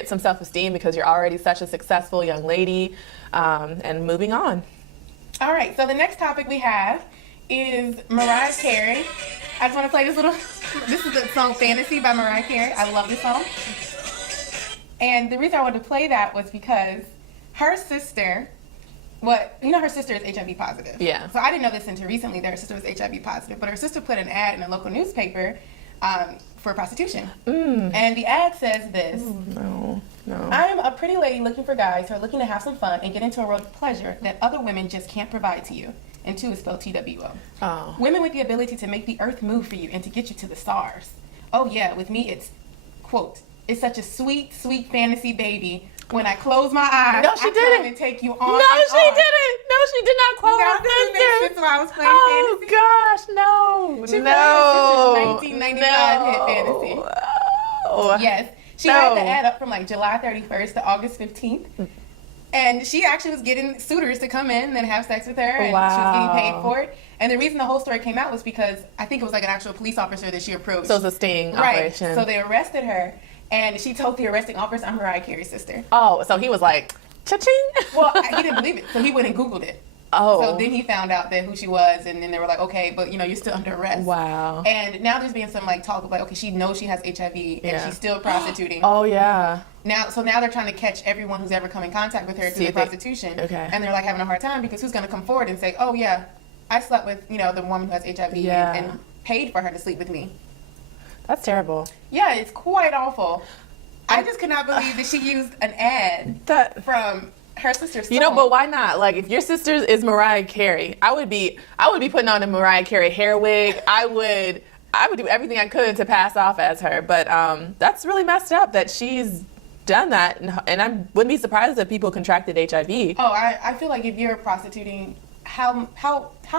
get some self-esteem because you're already such a successful young lady, and moving on. All right, so the next topic we have is Mariah Carey. I just want to play this is the song Fantasy by Mariah Carey. I love this song. And the reason I wanted to play that was because her sister, her sister is HIV positive. Yeah. So I didn't know this until recently that her sister was HIV positive, but her sister put an ad in a local newspaper for prostitution. And the ad says this. No. I'm a pretty lady looking for guys who are looking to have some fun and get into a world of pleasure that other women just can't provide to you. And 2 is spelled TWO. Oh. Women with the ability to make the earth move for you and to get you to the stars. Oh yeah, with me it's, quote, it's such a sweet, sweet fantasy baby. When I close my eyes, No, she I didn't. come and take you on. No, and she on. didn't. No, she did not quote her sister. That's why I was playing Oh fantasy. gosh, no. She no. played her sister's 1995 hit fantasy. Oh. Yes. She had the ad up from like July 31st to August 15th. And she actually was getting suitors to come in and have sex with her. And she was getting paid for it. And the reason the whole story came out was because I think it was like an actual police officer that she approached. So it's a sting right. operation. So they arrested her. And she told the arresting officer, I'm Mariah Carey's sister. Oh, so he was like, cha-ching? Well, he didn't believe it. So he went and Googled it. Oh. So then he found out that who she was, and then they were like, okay, but you're still under arrest. Wow. And now there's been some like talk of like, okay, she knows she has HIV and she's still prostituting. Oh yeah. Now they're trying to catch everyone who's ever come in contact with her through the prostitution. Okay. And they're like having a hard time because who's going to come forward and say, oh yeah, I slept with the woman who has HIV and paid for her to sleep with me. That's terrible. Yeah, it's quite awful. I just could not believe that she used an ad from her sister's song. But why not? Like, if your sister is Mariah Carey, I would be putting on a Mariah Carey hair wig. I would do everything I could to pass off as her. But that's really messed up that she's done that, and I wouldn't be surprised if people contracted HIV. Oh, I feel like if you're prostituting, how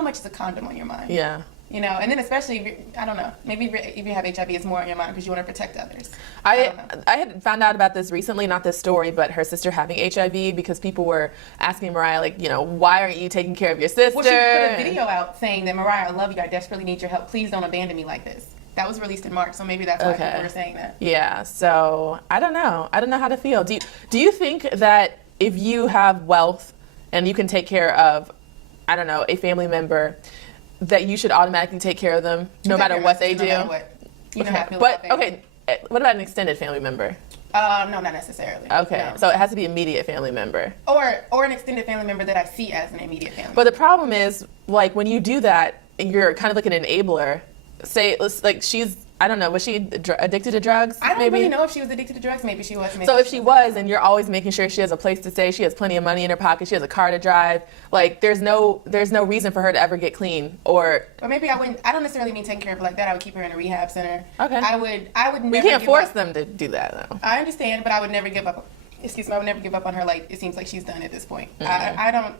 much is a condom on your mind? Yeah. And then especially if maybe if you have HIV, it's more on your mind because you want to protect others. I had found out about this recently, not this story, but her sister having HIV, because people were asking Mariah, like, why aren't you taking care of your sister? Well, she put a video out saying that, Mariah, I love you. I desperately need your help. Please don't abandon me like this. That was released in March, so maybe that's why people were saying that. Yeah, so I don't know. I don't know how to feel. Do you think that if you have wealth and you can take care of, a family member, that you should automatically take care of them no matter what they do? No matter what. You know how I feel but about okay, what about an extended family member? No, not necessarily. Okay, no. so it has to be immediate family member. Or an extended family member that I see as an immediate family. But the problem is, like, when you do that, you're kind of like an enabler. Say, like, she's, I don't know, was she addicted to drugs? I don't really know if she was addicted to drugs. Maybe she was. So if she was, and you're always making sure she has a place to stay, she has plenty of money in her pocket, she has a car to drive, like, there's no reason for her to ever get clean. Or maybe I wouldn't. I don't necessarily mean taking care of her like that. I would keep her in a rehab center. Okay. I would never. We can't force them to do that, though. I understand, but I would never give up. I would never give up on her. Like, it seems like she's done at this point. Mm-hmm. I don't.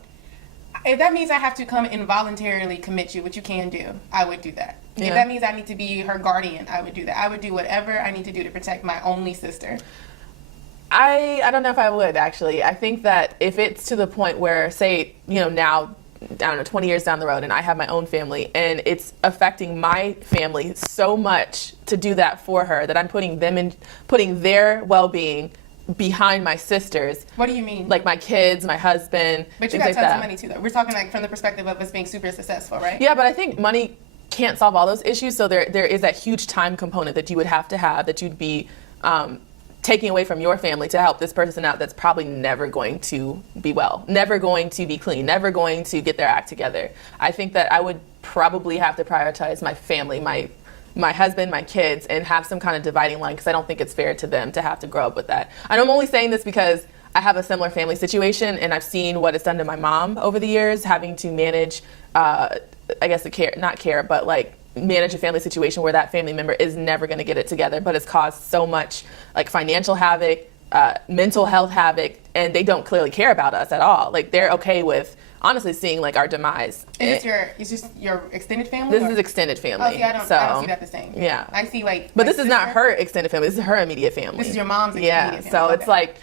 If that means I have to come involuntarily commit you, which you can do, I would do that. Yeah. If that means I need to be her guardian, I would do that. I would do whatever I need to do to protect my only sister. I don't know if I would, actually. I think that if it's to the point where, say, now, I don't know, 20 years down the road, and I have my own family, and it's affecting my family so much to do that for her, that I'm putting their well-being behind my sisters. What do you mean? Like my kids, my husband. But you got tons of money too, though. We're talking like from the perspective of us being super successful, right? Yeah, but I think money can't solve all those issues. So there is that huge time component that you would have to have, that you'd be taking away from your family to help this person out that's probably never going to be well, never going to be clean, never going to get their act together. I think that I would probably have to prioritize my family, my husband, my kids, and have some kind of dividing line, because I don't think it's fair to them to have to grow up with that. And I'm only saying this because I have a similar family situation, and I've seen what it's done to my mom over the years, having to manage, manage a family situation where that family member is never going to get it together, but it's caused so much like financial havoc, mental health havoc, and they don't clearly care about us at all. Like, they're okay with honestly seeing like our demise. Is this your extended family? This is extended family. Oh, see, I don't see that the same. Yeah. I see like. But this is not her extended family. This is her immediate family. This is your mom's immediate family. So it's like,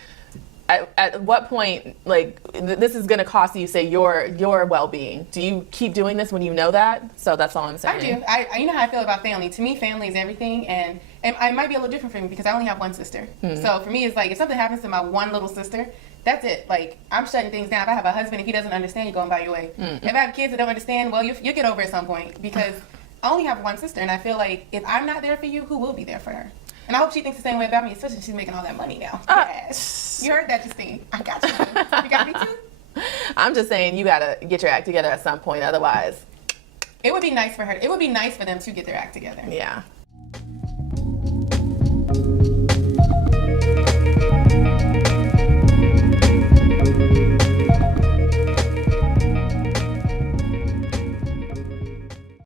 at what point, like, this is going to cost you, say, your well-being? Do you keep doing this when you know that? So that's all I'm saying. I do. You know how I feel about family. To me, family is everything, and it might be a little different for me because I only have one sister. So for me, it's like if something happens to my one little sister, that's it. Like, I'm shutting things down. If I have a husband, if he doesn't understand, you're going by your way. If I have kids that don't understand, well, you'll get over it at some point because I only have one sister, and I feel like if I'm not there for you, who will be there for her? And I hope she thinks the same way about me, especially since she's making all that money now. Yes. You heard that, Justine. I got you. You got me too? I'm just saying you got to get your act together at some point. Otherwise, it would be nice for her. It would be nice for them to get their act together. Yeah.